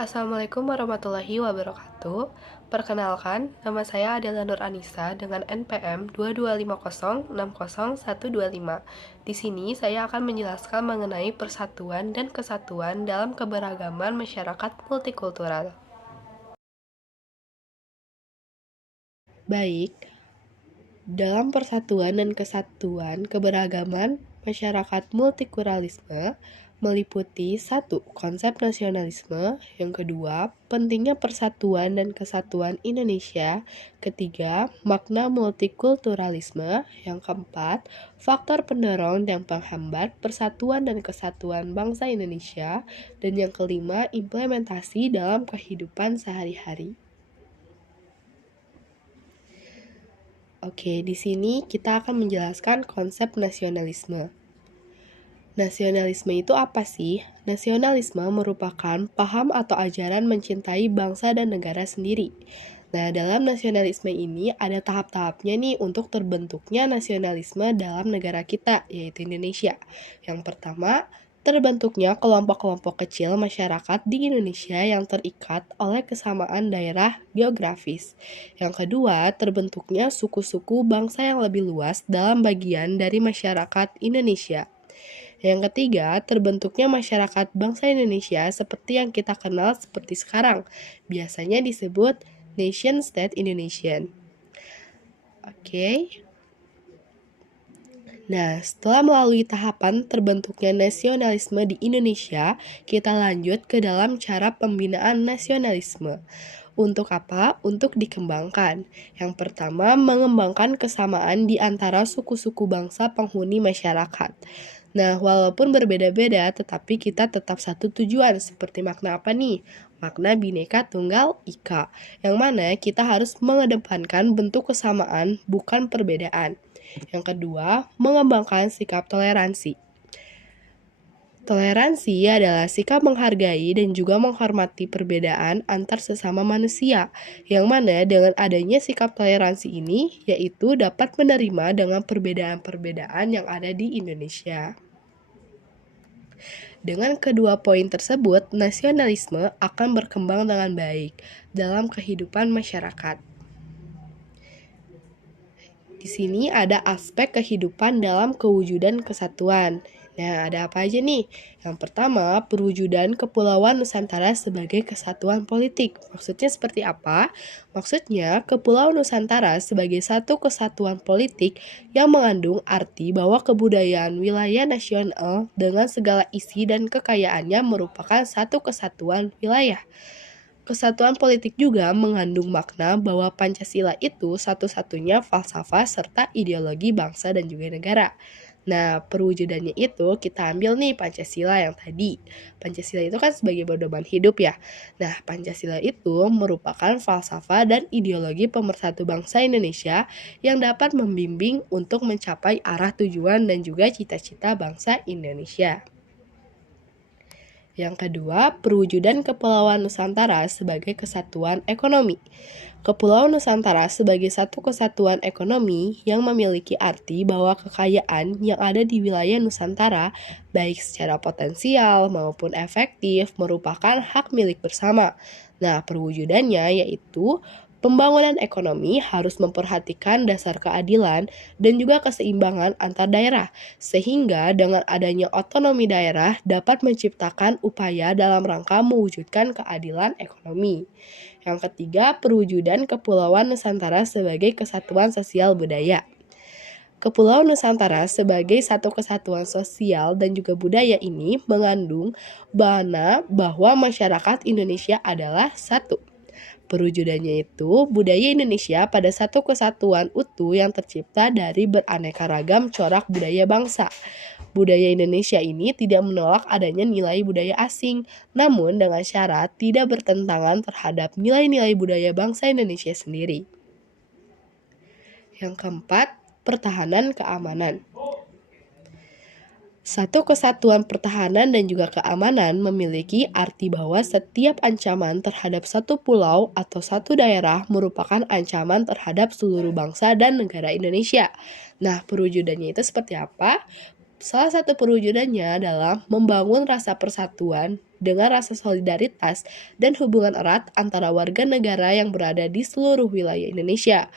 Assalamualaikum warahmatullahi wabarakatuh. Perkenalkan, nama saya adalah Nur Anissa dengan NPM 2250600125. Di sini saya akan menjelaskan mengenai persatuan dan kesatuan dalam keberagaman masyarakat multikultural. Baik, dalam persatuan dan kesatuan keberagaman masyarakat multikulturalisme meliputi satu, konsep nasionalisme, yang kedua, pentingnya persatuan dan kesatuan Indonesia, ketiga, makna multikulturalisme, yang keempat, faktor pendorong dan penghambat persatuan dan kesatuan bangsa Indonesia, dan yang kelima, implementasi dalam kehidupan sehari-hari. Oke, di sini kita akan menjelaskan konsep nasionalisme. Nasionalisme itu apa sih? Nasionalisme merupakan paham atau ajaran mencintai bangsa dan negara sendiri. Nah, dalam nasionalisme ini ada tahap-tahapnya nih untuk terbentuknya nasionalisme dalam negara kita, yaitu Indonesia. Yang pertama, terbentuknya kelompok-kelompok kecil masyarakat di Indonesia yang terikat oleh kesamaan daerah geografis. Yang kedua, terbentuknya suku-suku bangsa yang lebih luas dalam bagian dari masyarakat Indonesia. Yang ketiga, terbentuknya masyarakat bangsa Indonesia seperti yang kita kenal seperti sekarang. Biasanya disebut Nation State Indonesian. Oke. Nah, setelah melalui tahapan terbentuknya nasionalisme di Indonesia, kita lanjut ke dalam cara pembinaan nasionalisme. Untuk apa? Untuk dikembangkan. Yang pertama, mengembangkan kesamaan di antara suku-suku bangsa penghuni masyarakat. Nah, walaupun berbeda-beda, tetapi kita tetap satu tujuan. Seperti makna apa nih? Makna Bhinneka Tunggal Ika, yang mana kita harus mengedepankan bentuk kesamaan, bukan perbedaan. Yang kedua, mengembangkan sikap toleransi. Toleransi adalah sikap menghargai dan juga menghormati perbedaan antar sesama manusia, yang mana dengan adanya sikap toleransi ini, yaitu dapat menerima dengan perbedaan-perbedaan yang ada di Indonesia. Dengan kedua poin tersebut, nasionalisme akan berkembang dengan baik dalam kehidupan masyarakat. Di sini ada aspek kehidupan dalam kewujudan kesatuan. Nah, ada apa aja nih? Yang pertama, perwujudan Kepulauan Nusantara sebagai kesatuan politik. Maksudnya seperti apa? Maksudnya, Kepulauan Nusantara sebagai satu kesatuan politik yang mengandung arti bahwa kebudayaan wilayah nasional dengan segala isi dan kekayaannya merupakan satu kesatuan wilayah. Kesatuan politik juga mengandung makna bahwa Pancasila itu satu-satunya falsafah serta ideologi bangsa dan juga negara. Nah, perwujudannya itu kita ambil nih Pancasila yang tadi. Pancasila itu kan sebagai pedoman hidup ya. Nah, Pancasila itu merupakan falsafah dan ideologi pemersatu bangsa Indonesia yang dapat membimbing untuk mencapai arah tujuan dan juga cita-cita bangsa Indonesia. Yang kedua, perwujudan Kepulauan Nusantara sebagai kesatuan ekonomi. Kepulauan Nusantara sebagai satu kesatuan ekonomi yang memiliki arti bahwa kekayaan yang ada di wilayah Nusantara, baik secara potensial maupun efektif, merupakan hak milik bersama. Nah, perwujudannya yaitu pembangunan ekonomi harus memperhatikan dasar keadilan dan juga keseimbangan antar daerah, sehingga dengan adanya otonomi daerah dapat menciptakan upaya dalam rangka mewujudkan keadilan ekonomi. Yang ketiga, perwujudan Kepulauan Nusantara sebagai kesatuan sosial budaya. Kepulauan Nusantara sebagai satu kesatuan sosial dan juga budaya ini mengandung makna bahwa masyarakat Indonesia adalah satu. Perwujudannya itu budaya Indonesia pada satu kesatuan utuh yang tercipta dari beraneka ragam corak budaya bangsa. Budaya Indonesia ini tidak menolak adanya nilai budaya asing, namun dengan syarat tidak bertentangan terhadap nilai-nilai budaya bangsa Indonesia sendiri. Yang keempat, pertahanan keamanan. Satu kesatuan pertahanan dan juga keamanan memiliki arti bahwa setiap ancaman terhadap satu pulau atau satu daerah merupakan ancaman terhadap seluruh bangsa dan negara Indonesia. Nah, perwujudannya itu seperti apa? Salah satu perwujudannya adalah membangun rasa persatuan dengan rasa solidaritas dan hubungan erat antara warga negara yang berada di seluruh wilayah Indonesia.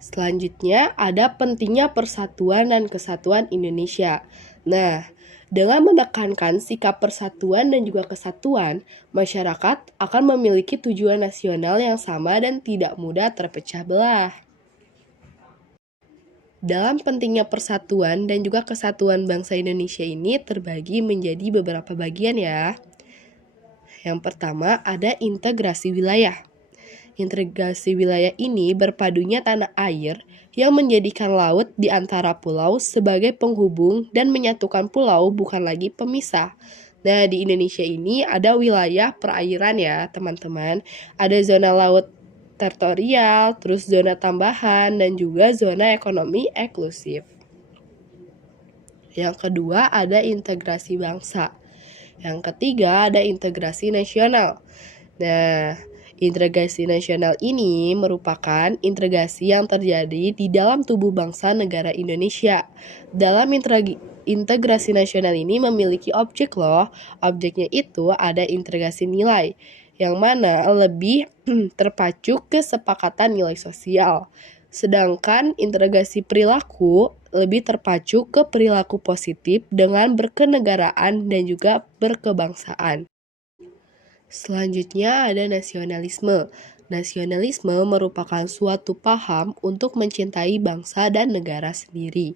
Selanjutnya, ada pentingnya persatuan dan kesatuan Indonesia. Nah, dengan menekankan sikap persatuan dan juga kesatuan, masyarakat akan memiliki tujuan nasional yang sama dan tidak mudah terpecah belah. Dalam pentingnya persatuan dan juga kesatuan bangsa Indonesia ini terbagi menjadi beberapa bagian ya. Yang pertama ada integrasi wilayah. Integrasi wilayah ini berpadunya tanah air yang menjadikan laut di antara pulau sebagai penghubung dan menyatukan pulau bukan lagi pemisah. Nah, di Indonesia ini ada wilayah perairan ya, teman-teman. Ada zona laut teritorial, terus zona tambahan, dan juga zona ekonomi eksklusif. Yang kedua ada integrasi bangsa. Yang ketiga ada integrasi nasional. Nah, integrasi nasional ini merupakan integrasi yang terjadi di dalam tubuh bangsa negara Indonesia. Dalam integrasi nasional ini memiliki objek loh. Objeknya itu ada integrasi nilai, yang mana lebih terpacu kesepakatan nilai sosial. Sedangkan integrasi perilaku lebih terpacu ke perilaku positif dengan berkenegaraan dan juga berkebangsaan. Selanjutnya ada nasionalisme. Nasionalisme merupakan suatu paham untuk mencintai bangsa dan negara sendiri.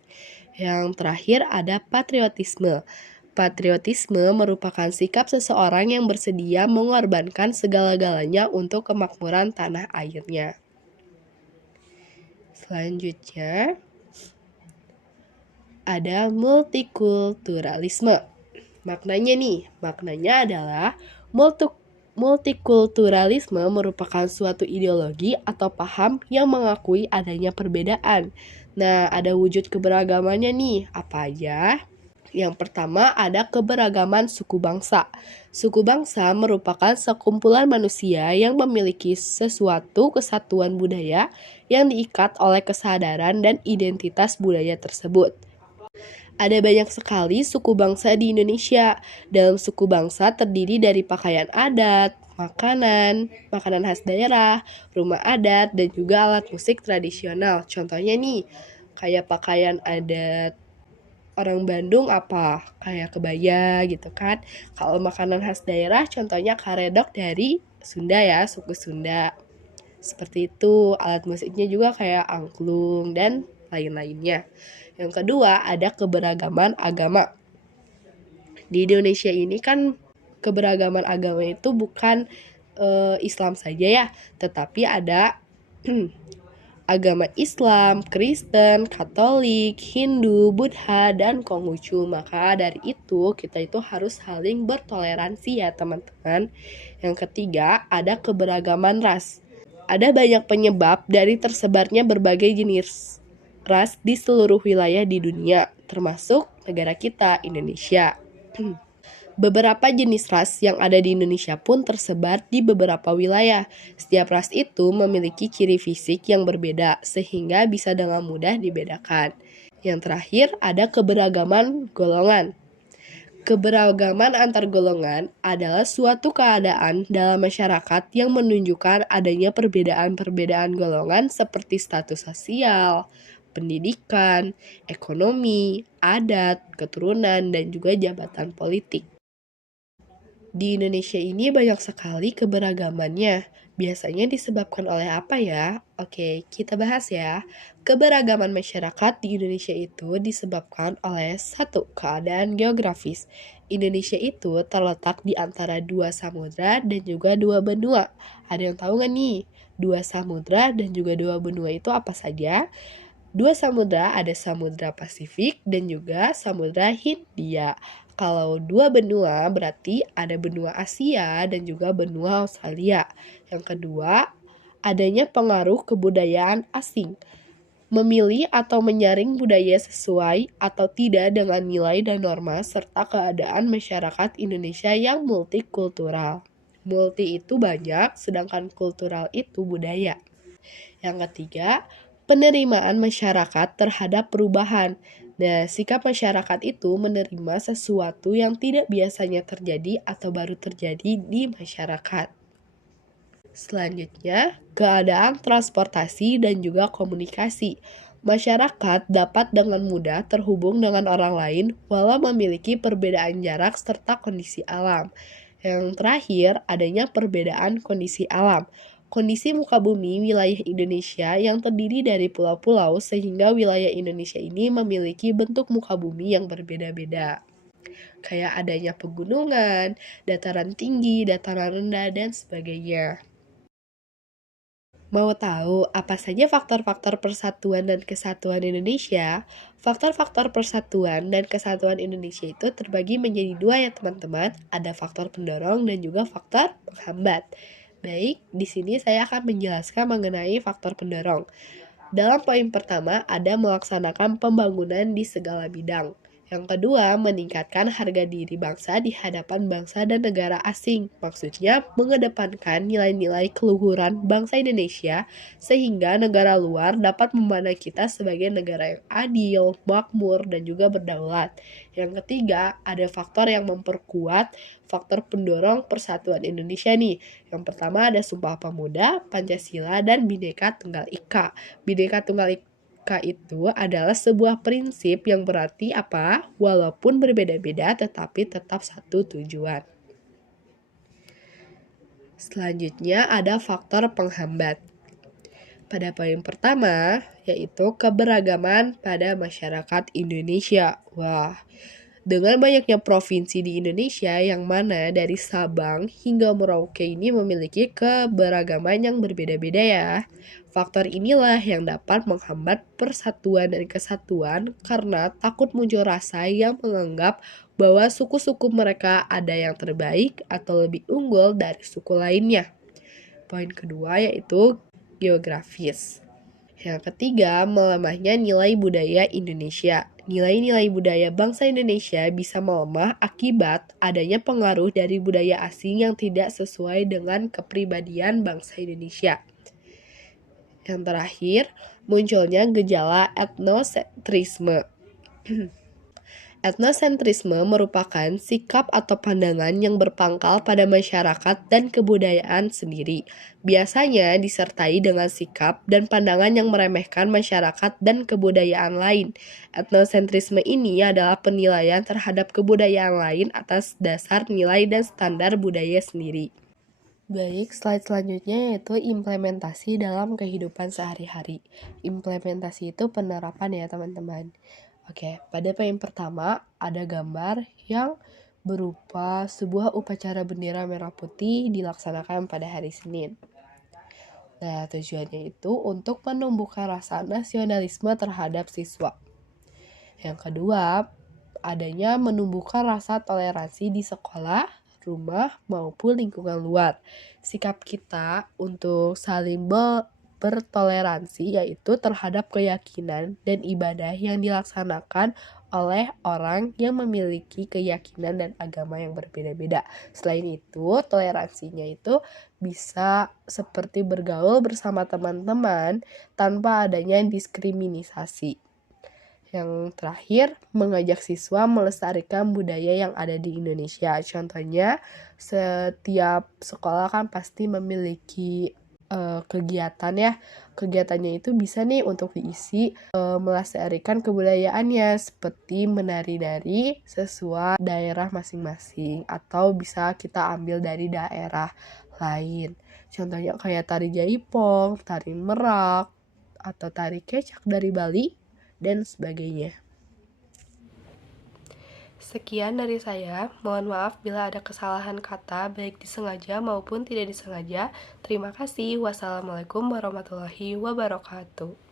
Yang terakhir ada patriotisme. Patriotisme merupakan sikap seseorang yang bersedia mengorbankan segala-galanya untuk kemakmuran tanah airnya. Selanjutnya ada multikulturalisme. Maknanya adalah multikulturalisme merupakan suatu ideologi atau paham yang mengakui adanya perbedaan. Nah, ada wujud keberagamannya nih, apa aja? Yang pertama ada keberagaman suku bangsa. Suku bangsa merupakan sekumpulan manusia yang memiliki sesuatu kesatuan budaya yang diikat oleh kesadaran dan identitas budaya tersebut. Ada banyak sekali suku bangsa di Indonesia. Dalam suku bangsa terdiri dari pakaian adat, makanan khas daerah, rumah adat, dan juga alat musik tradisional. Contohnya nih, kayak pakaian adat orang Bandung apa? Kayak kebaya gitu kan. Kalau makanan khas daerah contohnya karedok dari Sunda ya, suku Sunda. Seperti itu, alat musiknya juga kayak angklung dan lain-lainnya. Yang kedua, ada keberagaman agama. Di Indonesia ini kan keberagaman agama itu bukan Islam saja ya, tetapi ada agama Islam, Kristen, Katolik, Hindu, Buddha, dan Konghucu. Maka dari itu kita itu harus saling bertoleransi ya teman-teman. Yang ketiga ada keberagaman ras. Ada banyak penyebab dari tersebarnya berbagai jenis ras di seluruh wilayah di dunia, termasuk negara kita, Indonesia. Beberapa jenis ras yang ada di Indonesia pun tersebar di beberapa wilayah. Setiap ras itu memiliki ciri fisik yang berbeda, sehingga bisa dengan mudah dibedakan. Yang terakhir, ada keberagaman golongan. Keberagaman antar golongan adalah suatu keadaan dalam masyarakat yang menunjukkan adanya perbedaan-perbedaan golongan seperti status sosial, pendidikan, ekonomi, adat, keturunan, dan juga jabatan politik. Di Indonesia ini banyak sekali keberagamannya. Biasanya disebabkan oleh apa ya? Oke, kita bahas ya. Keberagaman masyarakat di Indonesia itu disebabkan oleh satu, keadaan geografis. Indonesia itu terletak di antara dua samudra dan juga dua benua. Ada yang tahu nggak nih? Dua samudra dan juga dua benua itu apa saja? Dua samudra ada Samudra Pasifik dan juga Samudra Hindia. Kalau dua benua berarti ada benua Asia dan juga benua Australia. Yang kedua, adanya pengaruh kebudayaan asing. Memilih atau menyaring budaya sesuai atau tidak dengan nilai dan norma serta keadaan masyarakat Indonesia yang multikultural. Multi itu banyak, sedangkan kultural itu budaya. Yang ketiga, penerimaan masyarakat terhadap perubahan. Nah, sikap masyarakat itu menerima sesuatu yang tidak biasanya terjadi atau baru terjadi di masyarakat. Selanjutnya, keadaan transportasi dan juga komunikasi. Masyarakat dapat dengan mudah terhubung dengan orang lain walau memiliki perbedaan jarak serta kondisi alam. Yang terakhir, adanya perbedaan kondisi alam. Kondisi muka bumi wilayah Indonesia yang terdiri dari pulau-pulau sehingga wilayah Indonesia ini memiliki bentuk muka bumi yang berbeda-beda. Kayak adanya pegunungan, dataran tinggi, dataran rendah, dan sebagainya. Mau tahu apa saja faktor-faktor persatuan dan kesatuan Indonesia? Faktor-faktor persatuan dan kesatuan Indonesia itu terbagi menjadi dua ya teman-teman. Ada faktor pendorong dan juga faktor penghambat. Baik, di sini saya akan menjelaskan mengenai faktor pendorong. Dalam poin pertama ada melaksanakan pembangunan di segala bidang. Yang kedua, meningkatkan harga diri bangsa di hadapan bangsa dan negara asing. Maksudnya, mengedepankan nilai-nilai keluhuran bangsa Indonesia sehingga negara luar dapat memandang kita sebagai negara yang adil, makmur, dan juga berdaulat. Yang ketiga, ada faktor yang memperkuat faktor pendorong persatuan Indonesia nih. Yang pertama ada Sumpah Pemuda, Pancasila, dan Bhinneka Tunggal Ika. Bhinneka Tunggal Ika itu adalah sebuah prinsip yang berarti apa? Walaupun berbeda-beda tetapi tetap satu tujuan. Selanjutnya ada faktor penghambat. Pada poin pertama, yaitu keberagaman pada masyarakat Indonesia. Wah, dengan banyaknya provinsi di Indonesia yang mana dari Sabang hingga Merauke ini memiliki keberagaman yang berbeda-beda ya. Faktor inilah yang dapat menghambat persatuan dan kesatuan karena takut muncul rasa yang menganggap bahwa suku-suku mereka ada yang terbaik atau lebih unggul dari suku lainnya. Poin kedua yaitu geografis. Yang ketiga, melemahnya nilai budaya Indonesia. Nilai-nilai budaya bangsa Indonesia bisa melemah akibat adanya pengaruh dari budaya asing yang tidak sesuai dengan kepribadian bangsa Indonesia. Yang terakhir, munculnya gejala etnosentrisme. Etnosentrisme merupakan sikap atau pandangan yang berpangkal pada masyarakat dan kebudayaan sendiri. Biasanya disertai dengan sikap dan pandangan yang meremehkan masyarakat dan kebudayaan lain. Etnosentrisme ini adalah penilaian terhadap kebudayaan lain atas dasar nilai dan standar budaya sendiri. Baik, slide selanjutnya yaitu implementasi dalam kehidupan sehari-hari. Implementasi itu penerapan ya teman-teman. Oke, pada poin pertama ada gambar yang berupa sebuah upacara bendera merah putih dilaksanakan pada hari Senin. Nah, tujuannya itu untuk menumbuhkan rasa nasionalisme terhadap siswa. Yang kedua, adanya menumbuhkan rasa toleransi di sekolah, rumah, maupun lingkungan luar. Sikap kita untuk saling bertoleransi yaitu terhadap keyakinan dan ibadah yang dilaksanakan oleh orang yang memiliki keyakinan dan agama yang berbeda-beda. Selain itu, toleransinya itu bisa seperti bergaul bersama teman-teman tanpa adanya diskriminasi. Yang terakhir, mengajak siswa melestarikan budaya yang ada di Indonesia. Contohnya, setiap sekolah kan pasti memiliki kegiatan ya. Kegiatannya itu bisa nih untuk diisi melestarikan kebudayaannya seperti menari-nari sesuai daerah masing-masing atau bisa kita ambil dari daerah lain. Contohnya kayak tari jaipong, tari merak, atau tari kecak dari Bali dan sebagainya. Sekian dari saya, mohon maaf bila ada kesalahan kata baik disengaja maupun tidak disengaja. Terima kasih. Wassalamualaikum warahmatullahi wabarakatuh.